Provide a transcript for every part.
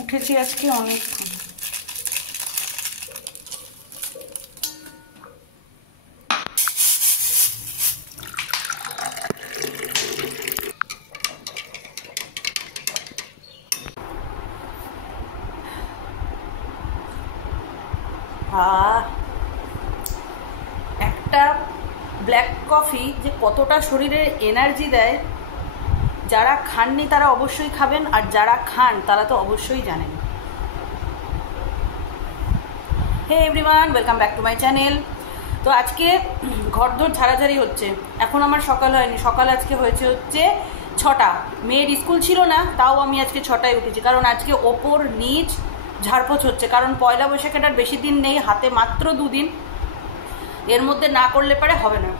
উঠেছি আজকে অনেকক্ষণ। একটা ব্ল্যাক কফি যে কতটা শরীরে এনার্জি দেয়, যারা খাননি তারা অবশ্যই খাবেন, আর যারা খান তারা তো অবশ্যই জানেন। Hey everyone, welcome back to my channel. তো আজকে ঘরদোর ঝাড়াঝাড়ি হচ্ছে। এখন আমার সকাল হয়নি, সকাল আজকে হয়েছে হচ্ছে 6টা। মেয়ের স্কুল ছিল না, তাও আমি আজকে 6টায় উঠেছি, কারণ আজকে ওপর নিচ ঝাড়পোছ হচ্ছে। কারণ পয়লা বৈশাখের বেশি দিন নেই, হাতে মাত্র 2 দিন, এর মধ্যে না করলে পারে হবে না।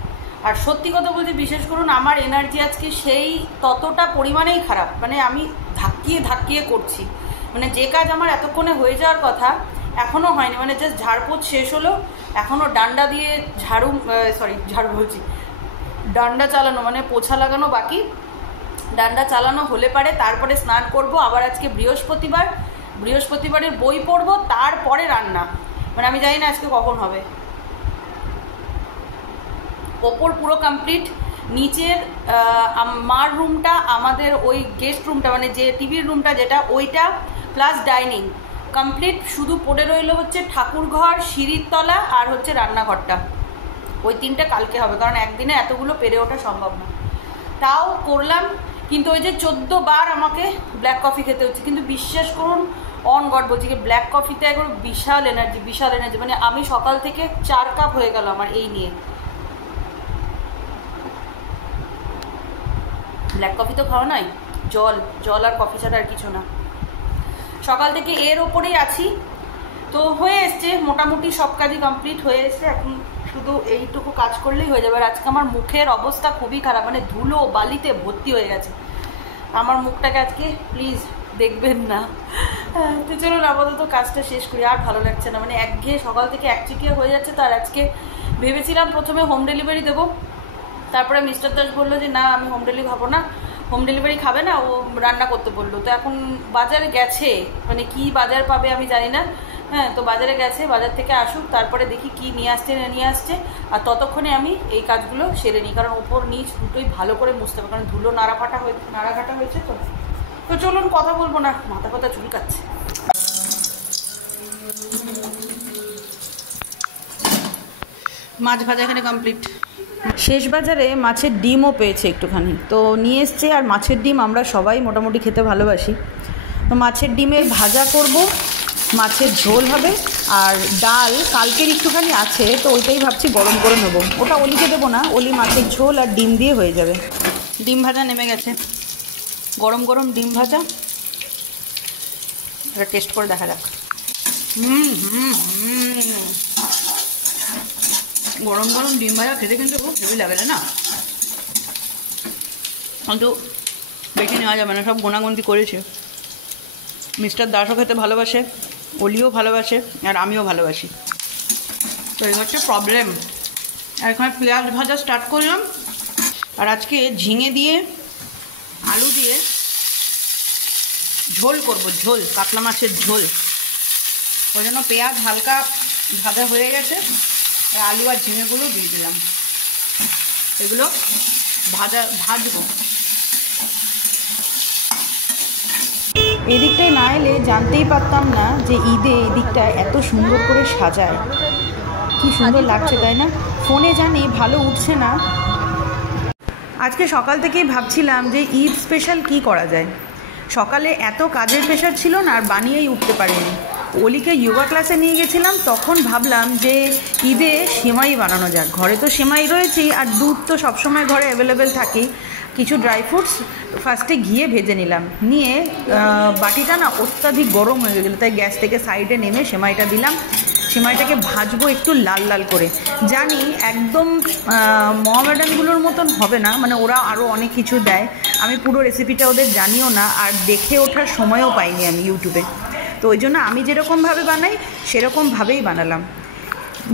আর সত্যি কথা বলতে, বিশেষ করুন আমার এনার্জি আজকে সেই ততটা পরিমাণেই খারাপ, মানে আমি ধাক্কিয়ে করছি। মানে যে কাজ আমার এতক্ষণে হয়ে যাওয়ার কথা এখনও হয়নি, মানে জাস্ট ঝাড়পোছ শেষ হলো, এখনও ডান্ডা দিয়ে ডান্ডা চালানো মানে পোছা লাগানো বাকি। ডান্ডা চালানো হলে পারে তারপরে স্নান করব। আবার আজকে বৃহস্পতিবারের বই পড়বো, তারপরে রান্না। মানে আমি জানি না আজকে কখন হবে। ওপর পুরো কমপ্লিট, নিচের মার রুমটা, আমাদের ওই গেস্ট রুমটা মানে যে টিভির রুমটা যেটা, ওইটা প্লাস ডাইনিং কমপ্লিট। শুধু পড়ে রইল হচ্ছে ঠাকুর ঘর, সিঁড়ির তলা আর হচ্ছে রান্নাঘরটা। ওই 3টা কালকে হবে, কারণ একদিনে এতগুলো পেরে ওঠা সম্ভব না। তাও করলাম, কিন্তু ওই যে 14 বার আমাকে ব্ল্যাক কফি খেতে হচ্ছে। কিন্তু বিশ্বাস করুন, অন গড বলছি কি, ব্ল্যাক কফিতে একবার বিশাল এনার্জি। মানে আমি সকাল থেকে 4 কাপ হয়ে গেল আমার এই নিয়ে। ব্ল্যাক কফি তো খাওয়া নয়, জল আর কফি ছাড়া আর কিছু না। সকাল থেকে এর ওপরেই আছি। তো হয়ে এসছে মোটামুটি, সব কাজই কমপ্লিট হয়ে এসছে। এখন শুধু এইটুকু কাজ করলেই হয়ে যাবে। আর আজকে আমার মুখের অবস্থা খুবই খারাপ, মানে ধুলো বালিতে ভর্তি হয়ে গেছে। আমার মুখটাকে আজকে প্লিজ দেখবেন না। তো চলুন আপাতত কাজটা শেষ করি, আর ভালো লাগছে না, মানে একঘেয়ে সকাল থেকে একচেটিয়া হয়ে যাচ্ছে। তার আজকে ভেবেছিলাম প্রথমে হোম ডেলিভারি দেবো, তারপরে মিস্টার দাস বললো যে না আমি হোম ডেলিভারি খাবো না, হোম ডেলিভারি খাবে না, ও রান্না করতে বললো। তো এখন বাজারে গেছে, মানে কি বাজার পাবে আমি জানি না। হ্যাঁ, তো বাজারে গেছে, বাজার থেকে আসুক, তারপরে দেখি কি নিয়ে আসছে। আর ততক্ষণে আমি এই কাজগুলো সেরে নিই, কারণ ওপর নিচ দুটোই ভালো করে মুছতে হবে, কারণ ধুলো নাড়াঘাটা হয়েছে। তো চলুন, কথা বলবো না, মাথা কথা চুলকাচ্ছে। মাছ ভাজা এখানে কমপ্লিট। শেষ বাজারে মাছের ডিমও পেয়েছে একটুখানি, তো নিয়ে এসছে। আর মাছের ডিম আমরা সবাই মোটামুটি খেতে ভালোবাসি। তো মাছের ডিমের ভাজা করব, মাছের ঝোল হবে, আর ডাল কালকের একটুখানি আছে, তো ওইটাই ভাবছি গরম করে নেবো। ওটা অলিকে দেবো না, অলি মাছের ঝোল আর ডিম দিয়ে হয়ে যাবে। ডিম ভাজা নেমে গেছে, গরম গরম ডিম ভাজা, এটা টেস্ট করে দেখা যাক। গরম গরম ডিম ভাজা খেতে কিন্তু খুব হেভি লাগে না, কিন্তু বেশি নেওয়া যাবে না, সব গোনাগুনতি করেছে। মিস্টার দাসও খেতে ভালোবাসে, অলিও ভালোবাসে, আর আমিও ভালোবাসি। তো এই হচ্ছে প্রবলেম। আর এখানে পেঁয়াজ ভাজা স্টার্ট করলাম। আর আজকে ঝিঙে দিয়ে আলু দিয়ে ঝোল করব, কাতলা মাছের ঝোল। ওই জন্য পেঁয়াজ হালকা ভাজা হয়ে গেছে, আর আলু আর ঝিঙেগুলো দিয়ে দিলাম, এগুলো ভাজবো। এদিকটায় না এলে জানতেই পারতাম না যে ঈদে এদিকটা এত সুন্দর করে সাজায়। কি সুন্দর লাগছে তাই না? ফোনে জানি ভালো উঠছে না। আজকে সকাল থেকেই ভাবছিলাম যে ঈদ স্পেশাল কি করা যায়। সকালে এত কাজের প্রেশার ছিল না, আর বানিয়েই উঠতে পারিনি। অলিকে যোগা ক্লাসে নিয়ে গেছিলাম, তখন ভাবলাম যে ঈদে সেমাই বানানো যাক। ঘরে তো সেমাই রয়েছেই, আর দুধ তো সবসময় ঘরে অ্যাভেলেবেল থাকেই। কিছু ড্রাই ফ্রুটস ফার্স্টে ঘিয়ে ভেজে নিলাম, নিয়ে বাটিটা না অত্যাধিক গরম হয়ে গেল, তাই গ্যাস থেকে সাইডে নেমে সেমাইটা দিলাম। সেমাইটাকে ভাজবো একটু লাল লাল করে। জানি একদম মোহামেডানগুলোর মতন হবে না, মানে ওরা আরও অনেক কিছু দেয়। আমি পুরো রেসিপিটা ওদের জানিও না, আর দেখে ওঠার সময়ও পাইনি আমি ইউটিউবে। তো ওই জন্য আমি যেরকমভাবে বানাই সেরকমভাবেই বানালাম।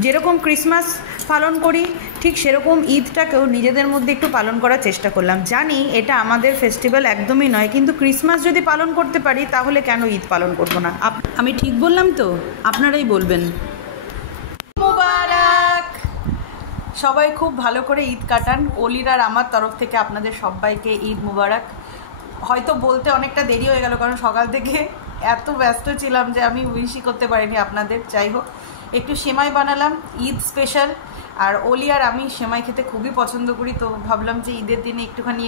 যেরকম ক্রিসমাস পালন করি ঠিক সেরকম ঈদটাকেও নিজেদের মধ্যে একটু পালন করার চেষ্টা করলাম। জানি এটা আমাদের ফেস্টিভ্যাল একদমই নয়, কিন্তু ক্রিসমাস যদি পালন করতে পারি তাহলে কেন ঈদ পালন করব না? আমি ঠিক বললাম তো? আপনারাই বলবেন। মুবারক! সবাই খুব ভালো করে ঈদ কাটান। অলির আর আমার তরফ থেকে আপনাদের সবাইকে ঈদ মুবারক। হয়তো বলতে অনেকটা দেরি হয়ে গেল, কারণ সকাল থেকে এত ব্যস্ত ছিলাম যে আমি উইশই করতে পারিনি আপনাদের। যাই হোক, একটু সেমাই বানালাম ঈদ স্পেশাল। আর অলি আর আমি সেমাই খেতে খুবই পছন্দ করি, তো ভাবলাম যে ঈদের দিনে একটুখানি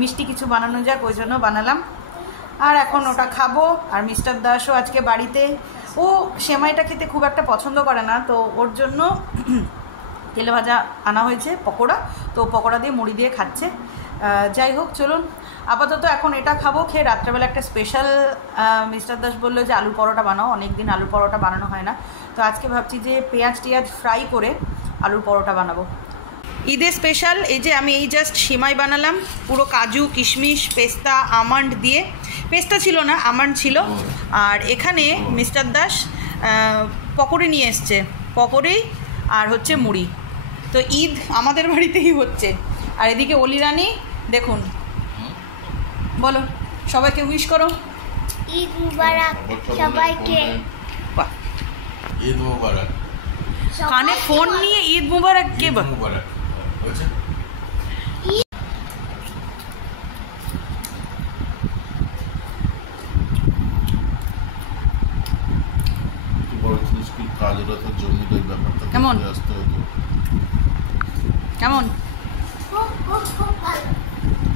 মিষ্টি কিছু বানানো যাক, ওই জন্য বানালাম। আর এখন ওটা খাবো। আর মিস্টার দাসও আজকে বাড়িতে, ও সেমাইটা খেতে খুব একটা পছন্দ করে না, তো ওর জন্য তেলে ভাজা আনা হয়েছে পকোড়া, তো পকোড়া দিয়ে মুড়ি দিয়ে খাচ্ছে। যাই হোক, চলুন আপাতত এখন এটা খাবো। খেয়ে রাত্রেবেলা একটা স্পেশাল, মিস্টার দাস বললো যে আলু পরোটা বানাও, অনেক দিন আলু পরোটা বানানো হয় না, তো আজকে ভাবছি যে পেঁয়াজ টিয়াজ ফ্রাই করে আলুর পরোটা বানাবো। ঈদের স্পেশাল এই যে আমি এই জাস্ট সেমাই বানালাম, পুরো কাজু কিশমিশ পেস্তা আমন্ড দিয়ে। পেস্তা ছিল না, আমন্ড ছিল। আর এখানে মিস্টার দাস পকোড়ি নিয়ে এসছে, পকোড়ি আর হচ্ছে মুড়ি। তো ঈদ আমাদের বাড়িতেই হচ্ছে। আর এদিকে অলি রানী দেখুন, বলো সবাইকে উইশ করো। ঈদ মুবারক সবাইকে। বাহ, ঈদ মুবারক। কানে ফোন নিয়ে ঈদ মুবারক কে বলে? মুবারক হচ্ছে বড় জিনিস কি কাজের তো জমিদের ব্যাপারটা কেমন? আসতে হতো। কেমন? খুব ভালো।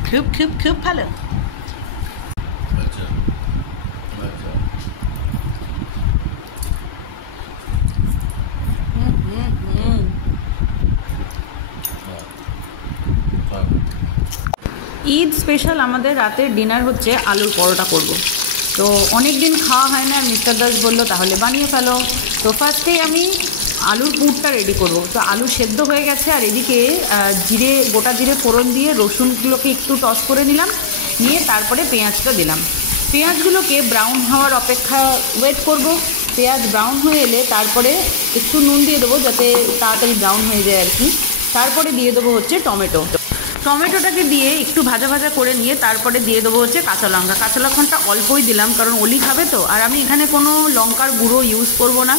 খুব খুব খুব ভালো। আচ্ছা আচ্ছা, ঈদ স্পেশাল আমাদের রাতের ডিনার হচ্ছে আলুর পরোটা করব। তো অনেক দিন খাওয়া হয় না, মিস্টার দাস বললো তাহলে বানিয়ে ফেলো। তো ফার্স্টেই আমি আলুর পুরটা রেডি করব। তো আলু সেদ্ধ হয়ে গেছে, আর এদিকে জিরে, গোটা জিরে ফোড়ন দিয়ে রসুনগুলোকে একটু টস করে নিলাম, নিয়ে তারপরে পেঁয়াজটা দিলাম। পেঁয়াজগুলোকে ব্রাউন হওয়ার অপেক্ষা ওয়েট করব। পেঁয়াজ ব্রাউন হয়ে এলে তারপরে একটু নুন দিয়ে দেবো যাতে তাড়াতাড়ি ব্রাউন হয়ে যায় আর কি। তারপরে দিয়ে দেবো হচ্ছে টমেটো। টমেটোটাকে দিয়ে একটু ভাজা ভাজা করে নিয়ে তারপরে দিয়ে দেবো হচ্ছে কাঁচা লঙ্কা। কাঁচা লঙ্কাটা অল্পই দিলাম, কারণ অলি খাবে তো, আর আমি এখানে কোনো লঙ্কার গুঁড়ো ইউজ করব না,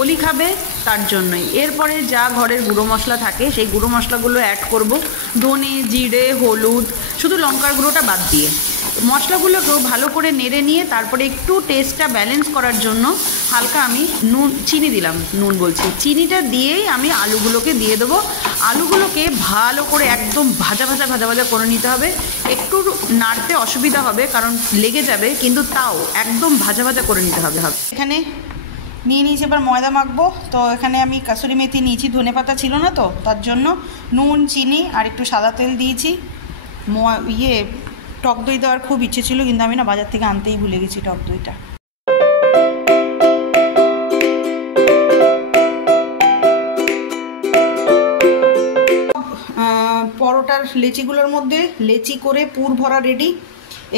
অলি খাবে তার জন্যই। এরপরে যা ঘরের গুঁড়ো মশলা থাকে সেই গুঁড়ো মশলাগুলো অ্যাড করব, ধনে জিরে হলুদ, শুধু লঙ্কার গুঁড়োটা বাদ দিয়ে। মশলাগুলোকেও ভালো করে নেড়ে নিয়ে তারপরে একটু টেস্টটা ব্যালেন্স করার জন্য হালকা আমি চিনি দিলাম, চিনিটা দিয়েই আমি আলুগুলোকে দিয়ে দেবো। আলুগুলোকে ভালো করে একদম ভাজা ভাজা ভাজা ভাজা করে নিতে হবে। একটু নাড়তে অসুবিধা হবে কারণ লেগে যাবে, কিন্তু তাও একদম ভাজা ভাজা করে নিতে হবে। এখানে নিয়ে নিয়েছি, এবার ময়দা মাখবো। তো এখানে আমি কাসুরি মেথি নিয়েছি, ধনেপাতা ছিল না তো তার জন্য। নুন চিনি আর একটু সাদা তেল দিয়েছি। টক দই দেওয়ার খুব ইচ্ছে ছিল, কিন্তু আমি না বাজার থেকে আনতেই ভুলে গেছি টক দইটা। পরোটার লেচিগুলোর মধ্যে লেচি করে পুর ভরা রেডি।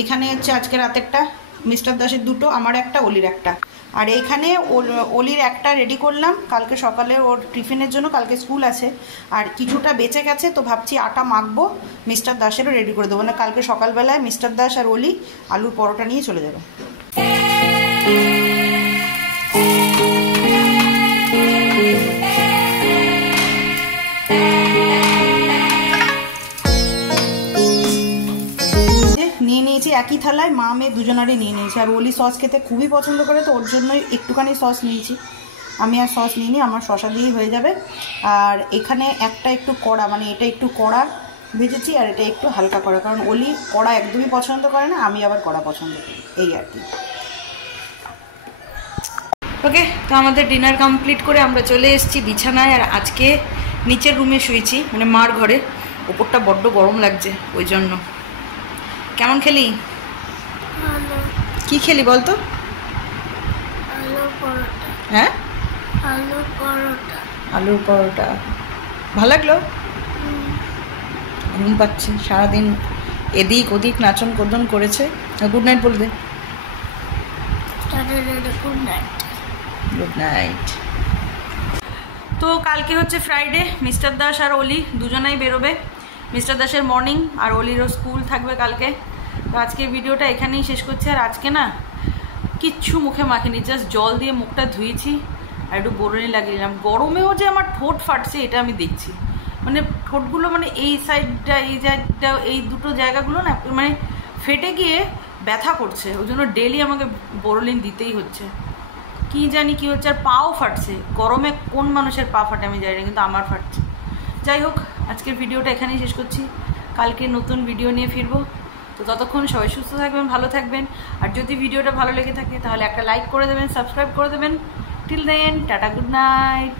এখানে হচ্ছে আজকে রাতেরটা, মিস্টার দাসের দুটো, আমার একটা, অলির একটা। আর এইখানে অলির একটা রেডি করলাম কালকে সকালে ওর টিফিনের জন্য, কালকে স্কুল আছে। আর কিছুটা বেঁচে গেছে, তো ভাবছি আটা মাখবো, মিস্টার দাসেরও রেডি করে দেবো, না কালকে সকালবেলায় মিস্টার দাস আর অলি আলুর পরোটা নিয়ে চলে যাবে। নিয়ে নিয়েছি একই থালায়, মা মেয়ে দুজনারই নিয়ে নিয়েছি। আর অলি সস খেতে খুবই পছন্দ করে, তো ওর জন্যই একটুখানি সস নিয়েছি। আমি আর সস নিইনি, আমার শসা দিয়েই হয়ে যাবে। আর এখানে একটা একটু কড়া, মানে এটা একটু কড়া ভেজেছি আর এটা একটু হালকা কড়া, কারণ অলি কড়া একদমই পছন্দ করে না, আমি আবার কড়া পছন্দ করি, এই আর কি। ওকে, তো আমাদের ডিনার কমপ্লিট করে আমরা চলে এসেছি বিছানায়। আর আজকে নিচের রুমে শুয়েছি, মানে মার ঘরে। ওপরটা বড্ড গরম লাগছে, ওই জন্য। কেমন খেলি? কি খেলি বলতো? হ্যাঁ, আলুর পরোটা। ভালো লাগলো? ঘুম পাচ্ছে, সারাদিন এদিক ওদিক নাচন কোদন করেছে। গুড নাইট বল দে। Good night. তো কালকে হচ্ছে ফ্রাইডে, মিস্টার দাস আর অলি দুজনেই বেরোবে। মিস্টার দাসের মর্নিং আর অলিরও স্কুল থাকবে কালকে। তো আজকের ভিডিওটা এখানেই শেষ করছি। আর আজকে না কিচ্ছু মুখে মাখিনি, জাস্ট জল দিয়ে মুখটা ধুয়েছি আর একটু বোরনি লাগিয়ে নিলাম। গরমেও যে আমার ঠোঁট ফাটছে এটা আমি দেখছি, মানে ঠোঁটগুলো মানে এই সাইডটা এই দুটো জায়গাগুলো না মানে ফেটে গিয়ে ব্যথা করছে, ওই জন্য ডেলি আমাকে বোরলিন দিতেই হচ্ছে। কি জানি কি হচ্ছে, আর পাও ফাটছে। গরমে কোন মানুষের পা ফাটে আমি জানি না, কিন্তু আমার ফাটছে। যাই হোক, আজকের ভিডিওটা এখানেই শেষ করছি, কালকে নতুন ভিডিও নিয়ে ফিরবো। তো ততক্ষণ সবাই সুস্থ থাকবেন, ভালো থাকবেন। আর যদি ভিডিওটা ভালো লেগে থাকে তাহলে একটা লাইক করে দেবেন, সাবস্ক্রাইব করে দেবেন। Till then, tata, good night.